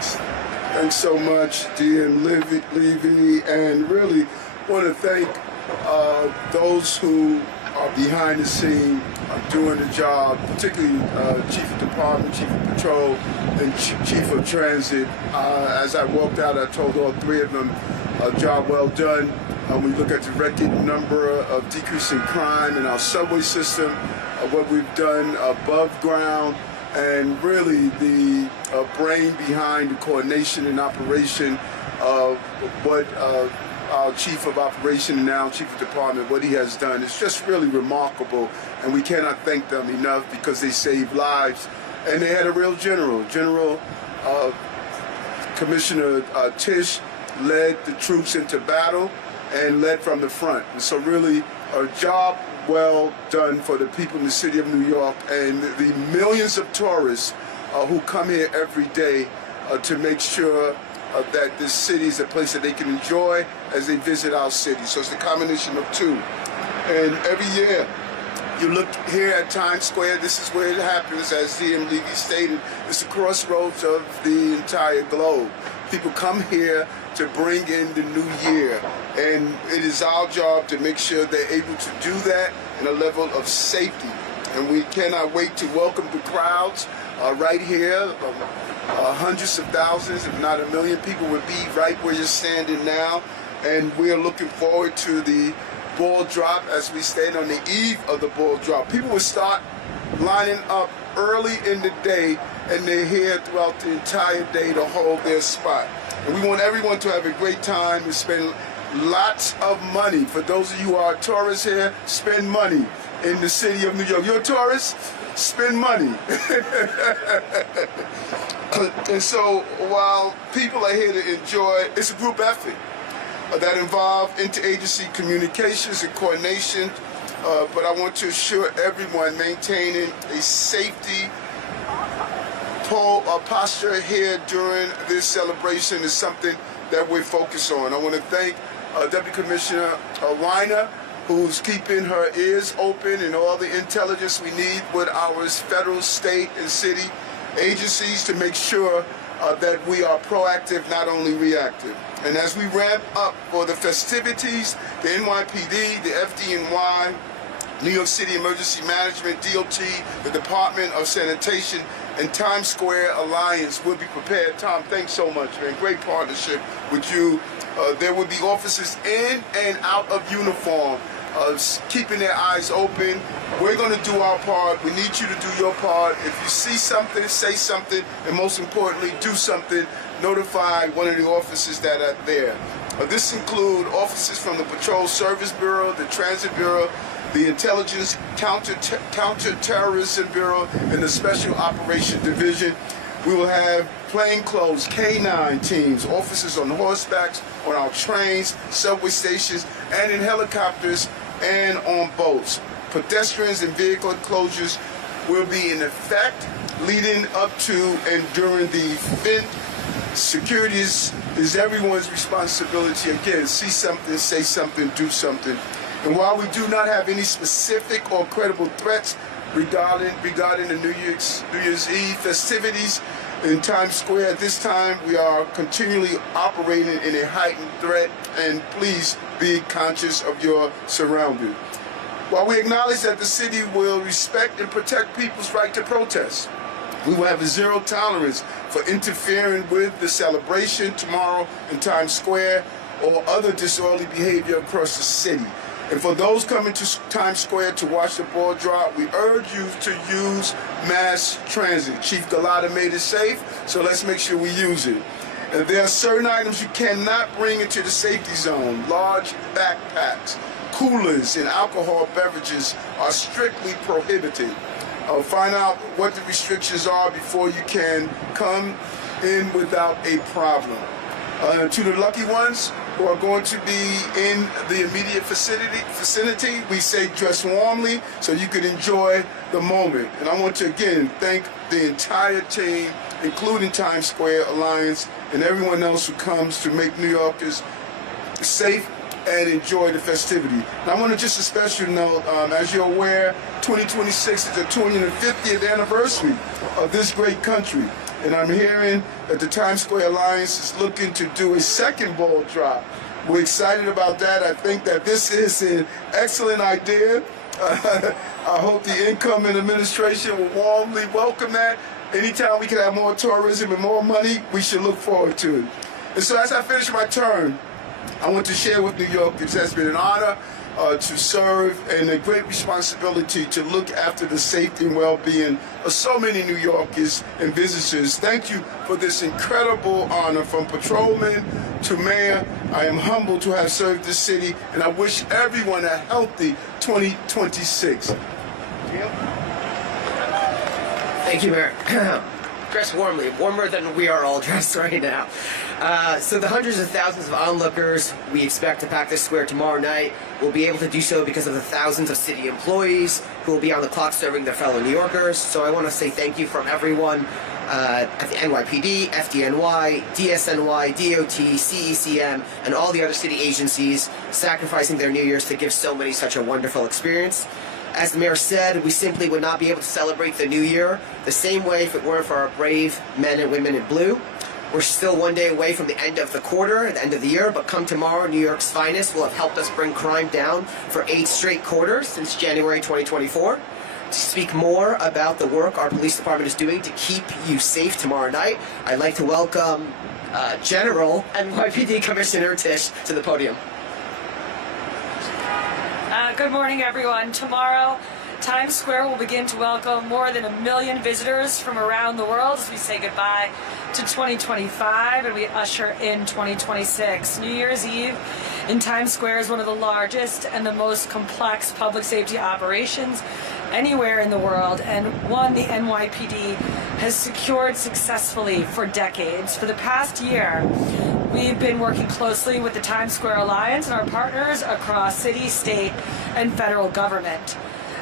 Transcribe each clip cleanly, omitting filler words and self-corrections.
Thanks so much, DM Levy, and really want to thank those who are behind the scene doing the job, particularly Chief of Department, Chief of Patrol, and Chief of Transit. As I walked out, I told all three of them, job well done. We look at the record number of decrease in crime in our subway system, what we've done above ground, and really the brain behind the coordination and operation of what our Chief of Operation and now Chief of Department, what he has done is just really remarkable, and we cannot thank them enough because they saved lives. And they had a real general. Commissioner Tisch led the troops into battle and led from the front. And so really a job well done for the people in the city of New York and the millions of tourists who come here every day to make sure that this city is a place that they can enjoy as they visit our city. So it's the combination of two. And every year, you look here at Times Square, this is where it happens, as DM Levy stated. It's the crossroads of the entire globe. People come here to bring in the new year, and it is our job to make sure they're able to do that in a level of safety. And we cannot wait to welcome the crowds right here. Hundreds of thousands, if not 1 million people would be right where you're standing now. And we are looking forward to the ball drop as we stand on the eve of the ball drop. People will start lining up early in the day, and they're here throughout the entire day to hold their spot. And we want everyone to have a great time and spend lots of money. For those of you who are tourists here, spend money in the city of New York. You're a tourist? Spend money. And so while people are here to enjoy, it's a group effort that involves interagency communications and coordination, but I want to assure everyone maintaining a safety posture here during this celebration is something that we're focused on. I want to thank Deputy Commissioner Weiner, who's keeping her ears open and all the intelligence we need with our federal, state, and city agencies to make sure that we are proactive, not only reactive. And as we ramp up for the festivities, the NYPD, the FDNY, New York City Emergency Management, DOT, the Department of Sanitation, and Times Square Alliance will be prepared. Tom, thanks so much, man. Great partnership with you. There will be officers in and out of uniform, keeping their eyes open. We're going to do our part. We need you to do your part. If you see something, say something, and most importantly, do something. Notify one of the officers that are there. This includes officers from the Patrol Service Bureau, the Transit Bureau, the Intelligence Counterterrorism Bureau, and the Special Operation Division. We will have plainclothes, K9 teams, officers on horsebacks, on our trains, subway stations, and in helicopters and on boats. Pedestrians and vehicle closures will be in effect leading up to and during the event. Security is everyone's responsibility. Again, see something, say something, do something. And while we do not have any specific or credible threats regarding the New Year's Eve festivities in Times Square, at this time we are continually operating in a heightened threat, and please be conscious of your surroundings. While we acknowledge that the city will respect and protect people's right to protest, we will have a zero tolerance for interfering with the celebration tomorrow in Times Square or other disorderly behavior across the city. And for those coming to Times Square to watch the ball drop, we urge you to use mass transit. Chief Galata made it safe, so let's make sure we use it. And there are certain items you cannot bring into the safety zone. Large backpacks, coolers, and alcohol beverages are strictly prohibited. Find out what the restrictions are before you can come in without a problem. To the lucky ones who are going to be in the immediate vicinity, we say dress warmly so you can enjoy the moment. And I want to again thank the entire team, including Times Square Alliance and everyone else who comes to make New Yorkers safe and enjoy the festivity. And I want to just a special note, as you're aware, 2026 is the 250th anniversary of this great country. And I'm hearing that the Times Square Alliance is looking to do a second ball drop. We're excited about that. I think that this is an excellent idea. I hope the incoming administration will warmly welcome that. Anytime we can have more tourism and more money, we should look forward to it. And so as I finish my term, I want to share with New York, it has been an honor to serve and a great responsibility to look after the safety and well-being of so many New Yorkers and visitors. Thank you for this incredible honor from patrolman to mayor. I am humbled to have served this city, and I wish everyone a healthy 2026. Thank you, Mayor. Dressed warmly, warmer than we are all dressed right now. So the hundreds of thousands of onlookers we expect to pack this square tomorrow night will be able to do so because of the thousands of city employees who will be on the clock serving their fellow New Yorkers. So I want to say thank you from everyone at the NYPD, FDNY, DSNY, DOT, CECM, and all the other city agencies sacrificing their New Year's to give so many such a wonderful experience. As the mayor said, we simply would not be able to celebrate the new year the same way if it weren't for our brave men and women in blue. We're still one day away from the end of the quarter, the end of the year, but come tomorrow, New York's finest will have helped us bring crime down for 8 straight quarters since January 2024. To speak more about the work our police department is doing to keep you safe tomorrow night, I'd like to welcome General NYPD Commissioner Tisch to the podium. Good morning, everyone. Tomorrow, Times Square will begin to welcome more than 1 million visitors from around the world as we say goodbye to 2025 and we usher in 2026. New Year's Eve in Times Square is one of the largest and the most complex public safety operations anywhere in the world, and one the NYPD has secured successfully for decades. For the past year, we've been working closely with the Times Square Alliance and our partners across city, state, and federal government.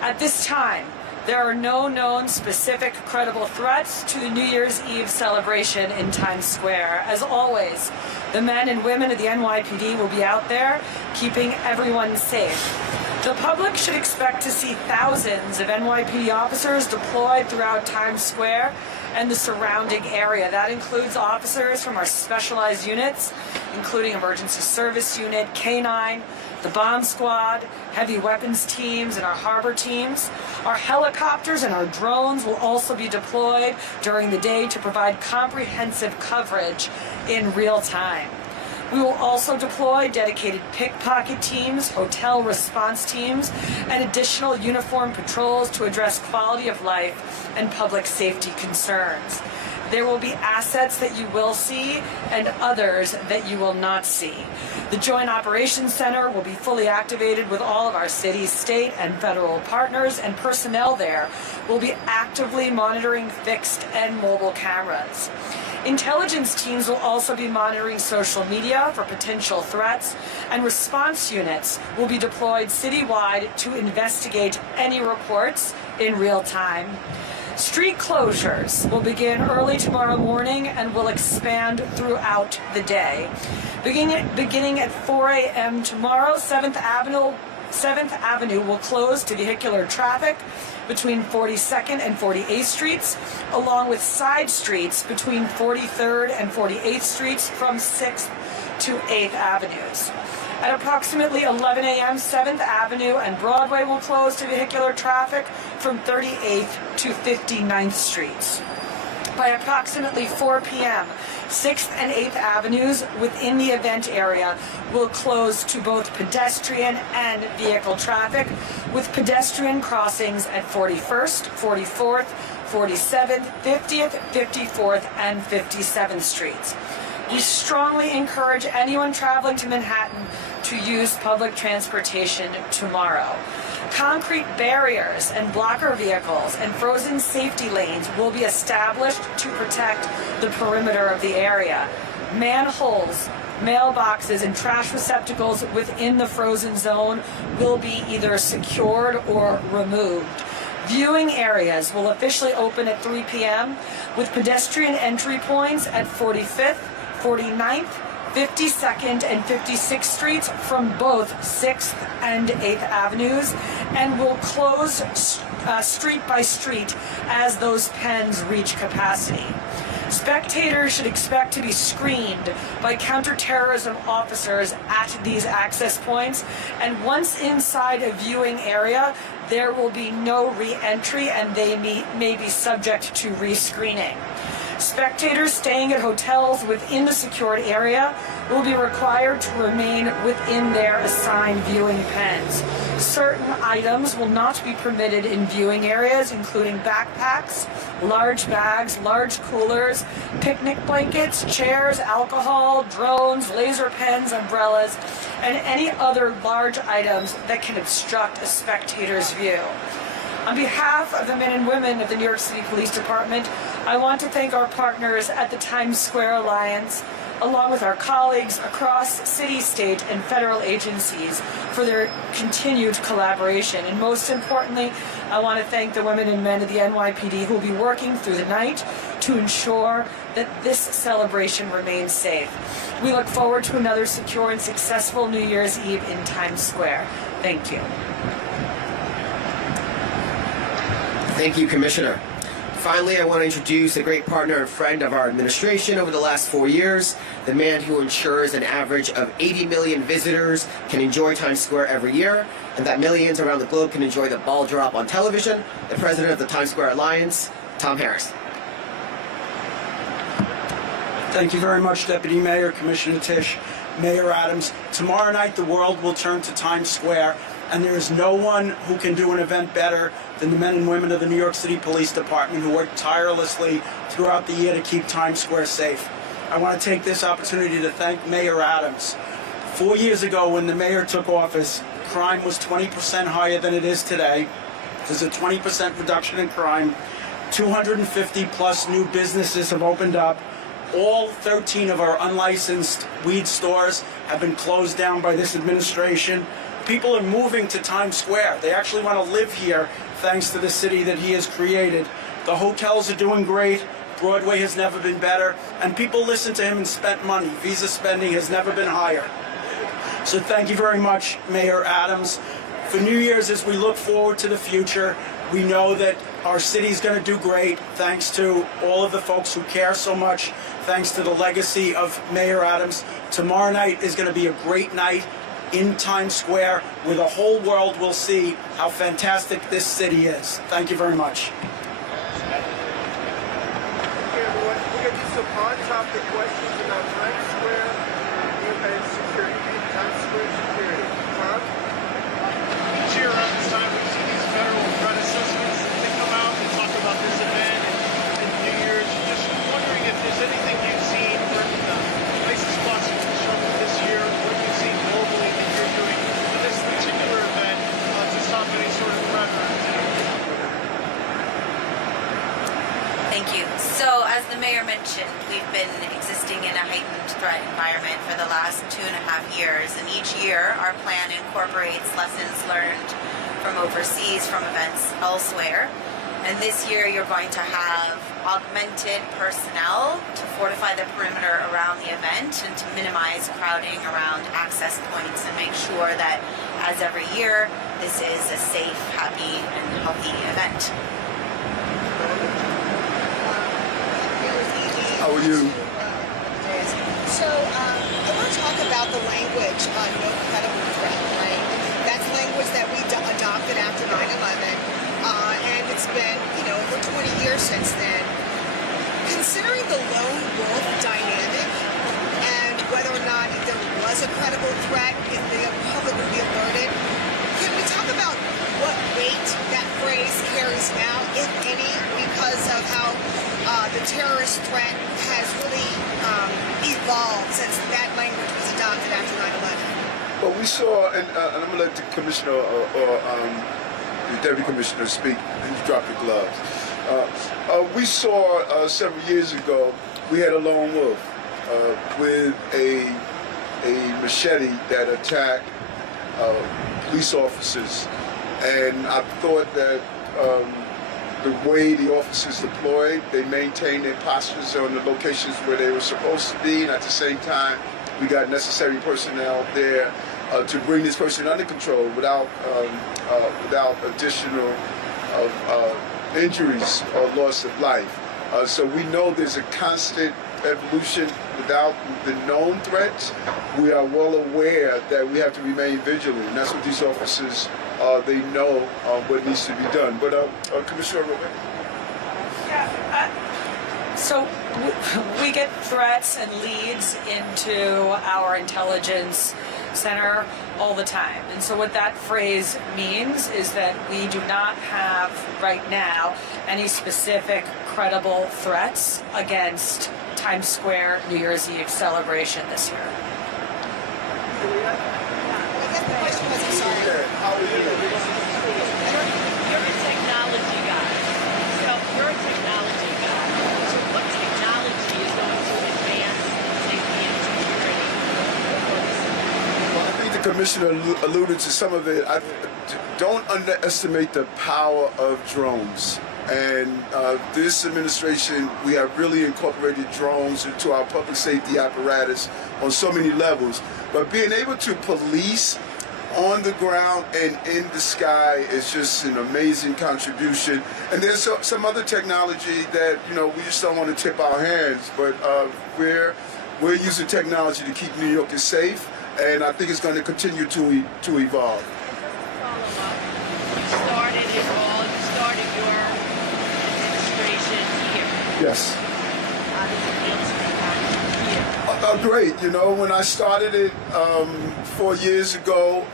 At this time, there are no known specific credible threats to the New Year's Eve celebration in Times Square. As always, the men and women of the NYPD will be out there keeping everyone safe. The public should expect to see thousands of NYPD officers deployed throughout Times Square and the surrounding area. That includes officers from our specialized units, including Emergency Service Unit, K-9, the Bomb Squad, heavy weapons teams, and our harbor teams. Our helicopters and our drones will also be deployed during the day to provide comprehensive coverage in real time. We will also deploy dedicated pickpocket teams, hotel response teams, and additional uniformed patrols to address quality of life and public safety concerns. There will be assets that you will see and others that you will not see. The Joint Operations Center will be fully activated with all of our city, state, and federal partners, and personnel there will be actively monitoring fixed and mobile cameras. Intelligence teams will also be monitoring social media for potential threats, and response units will be deployed citywide to investigate any reports in real time. Street closures will begin early tomorrow morning and will expand throughout the day. Beginning at 4 a.m. tomorrow, 7th Avenue will close to vehicular traffic between 42nd and 48th Streets, along with side streets between 43rd and 48th Streets from 6th to 8th Avenues. At approximately 11 a.m., 7th Avenue and Broadway will close to vehicular traffic from 38th to 59th Streets. By approximately 4 p.m., 6th and 8th Avenues within the event area will close to both pedestrian and vehicle traffic, with pedestrian crossings at 41st, 44th, 47th, 50th, 54th, and 57th Streets. We strongly encourage anyone traveling to Manhattan to use public transportation tomorrow. Concrete barriers and blocker vehicles and frozen safety lanes will be established to protect the perimeter of the area. Manholes, mailboxes, and trash receptacles within the frozen zone will be either secured or removed. Viewing areas will officially open at 3 p.m. with pedestrian entry points at 45th, 49th, 52nd and 56th Streets from both 6th and 8th Avenues, and will close street by street as those pens reach capacity. Spectators should expect to be screened by counterterrorism officers at these access points, and once inside a viewing area, there will be no re-entry and they may be subject to rescreening. Spectators staying at hotels within the secured area will be required to remain within their assigned viewing pens. Certain items will not be permitted in viewing areas, including backpacks, large bags, large coolers, picnic blankets, chairs, alcohol, drones, laser pens, umbrellas, and any other large items that can obstruct a spectator's view. On behalf of the men and women of the New York City Police Department, I want to thank our partners at the Times Square Alliance, along with our colleagues across city, state, and federal agencies for their continued collaboration. And most importantly, I want to thank the women and men of the NYPD who will be working through the night to ensure that this celebration remains safe. We look forward to another secure and successful New Year's Eve in Times Square. Thank you. Thank you, Commissioner. Finally, I want to introduce a great partner and friend of our administration over the last 4 years, the man who ensures an average of 80 million visitors can enjoy Times Square every year, and that millions around the globe can enjoy the ball drop on television, the president of the Times Square Alliance, Tom Harris. Thank you very much, Deputy Mayor, Commissioner Tisch, Mayor Adams. Tomorrow night, the world will turn to Times Square, and there is no one who can do an event better than the men and women of the New York City Police Department who work tirelessly throughout the year to keep Times Square safe. I want to take this opportunity to thank Mayor Adams. 4 years ago, when the mayor took office, crime was 20% higher than it is today. There's a 20% reduction in crime. 250 plus new businesses have opened up. All 13 of our unlicensed weed stores have been closed down by this administration. People are moving to Times Square. They actually want to live here thanks to the city that he has created. The hotels are doing great. Broadway has never been better. And people listen to him and spent money. Visa spending has never been higher. So thank you very much, Mayor Adams. For New Year's, as we look forward to the future, we know that our city's going to do great thanks to all of the folks who care so much, thanks to the legacy of Mayor Adams. Tomorrow night is going to be a great night in Times Square, where the whole world will see how fantastic this city is. Thank you very much. Hey everyone, we're going to do some on-topic questions about Times Square and security. Times Square security. Tom? Each year around this time we see these federal threat assessments that come out and talk about this event and New Year's. Just wondering if there's anything you've seen or the ISIS spots you've been shown this year, what you've seen globally that you're doing for this particular event to stop any sort of threat or activity. Thank you. So, as the mayor mentioned, we've been existing in a heightened threat environment for the last 2.5 years, and each year our plan incorporates lessons learned from overseas, from events elsewhere. And this year you're going to have augmented personnel to fortify the perimeter around the event and to minimize crowding around access points and make sure that, as every year, this is a safe, happy, and healthy event. How are you? So, I want to talk about the language on no credible threat, right? That's language that we adopted after 9/11, and it's been, over 20 years since then. Considering the lone wolf dynamic and whether or not if there was a credible threat, if the public would be alerted, can we talk about what weight that phrase carries now, if any, because of how the terrorist threat has really evolved since that language was adopted after 9/11? Well, we saw, and I'm going to let the commissioner or the deputy commissioner speak, and you drop your gloves. We saw several years ago, we had a lone wolf with a machete that attacked police officers, and I thought that the way the officers deployed, they maintained their postures on the locations where they were supposed to be, and at the same time, we got necessary personnel there to bring this person under control without additional injuries or loss of life. So we know there's a constant evolution without the known threats. We are well aware that we have to remain vigilant, and that's what these officers, they know what needs to be done. But Commissioner Robert? So we get threats and leads into our intelligence center all the time. And so what that phrase means is that we do not have right now any specific credible threats against Times Square New Year's Eve celebration this year. I guess the question was, I'm sorry. You're a technology guy. So you're a technology guy. So what technology is going to advance safety and security? Well, I think the commissioner alluded to some of it. Don't underestimate the power of drones. And this administration, we have really incorporated drones into our public safety apparatus on so many levels. But being able to police on the ground and in the sky is just an amazing contribution. And there's some other technology that, you know, we just don't want to tip our hands, but we're using technology to keep New Yorkers safe, and I think it's going to continue to evolve. You started it all. You started your administration here. Yes. How does it feel to be back here? Great. You know, when I started it 4 years ago,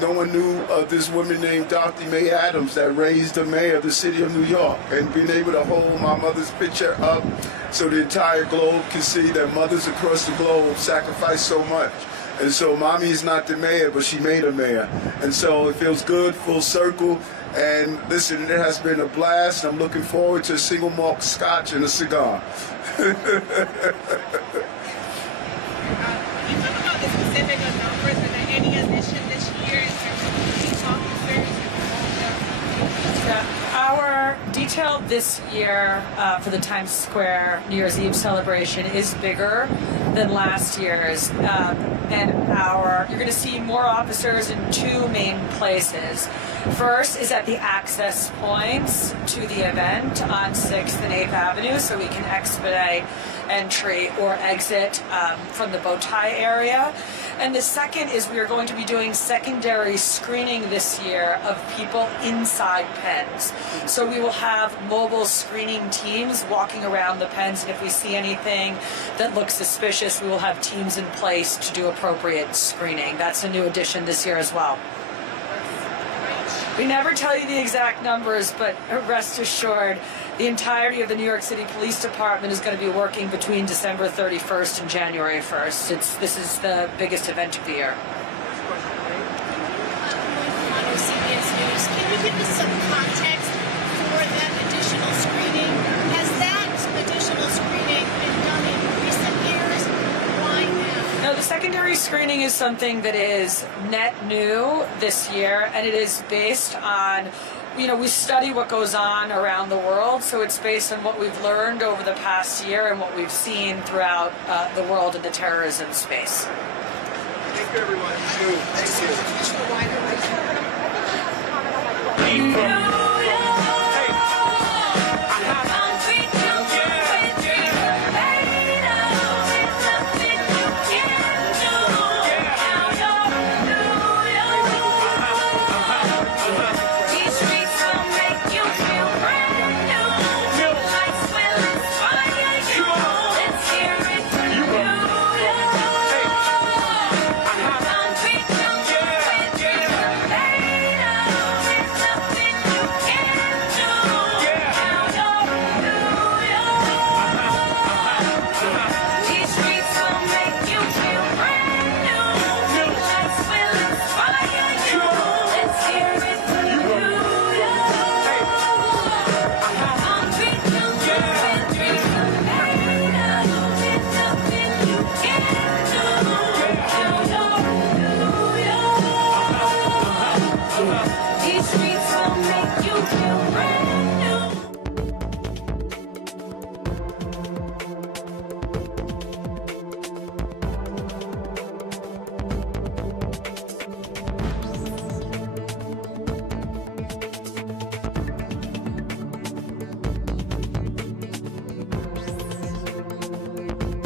no one knew of this woman named Dr. May Adams that raised the mayor of the city of New York. And being able to hold my mother's picture up so the entire globe can see that mothers across the globe sacrifice so much. And so mommy is not the mayor, but she made a mayor. And so it feels good, full circle. And listen, it has been a blast. I'm looking forward to a single malt scotch and a cigar. You talk about the specific numbers and any addition this year in terms of police officers and Our detail this year for the Times Square New Year's Eve celebration is bigger than last year's. And you're going to see more officers in two main places. First is at the access points to the event on 6th and 8th Avenue, so we can expedite entry or exit from the bow tie area. And the second is we are going to be doing secondary screening this year of people inside pens. So we will have mobile screening teams walking around the pens, and if we see anything that looks suspicious, we will have teams in place to do appropriate screening. That's a new addition this year as well. We never tell you the exact numbers, but rest assured, the entirety of the New York City Police Department is going to be working between December 31st and January 1st. This is the biggest event of the year. CBS News. Can you give us some context for that additional screening? Has that additional screening been done in recent years? Why now? No, the secondary screening is something that is net new this year, and it is based on, you know, we study what goes on around the world, so it's based on what we've learned over the past year and what we've seen throughout the world in the terrorism space. Thank you, everyone. Thank you. Commissioner Weiner,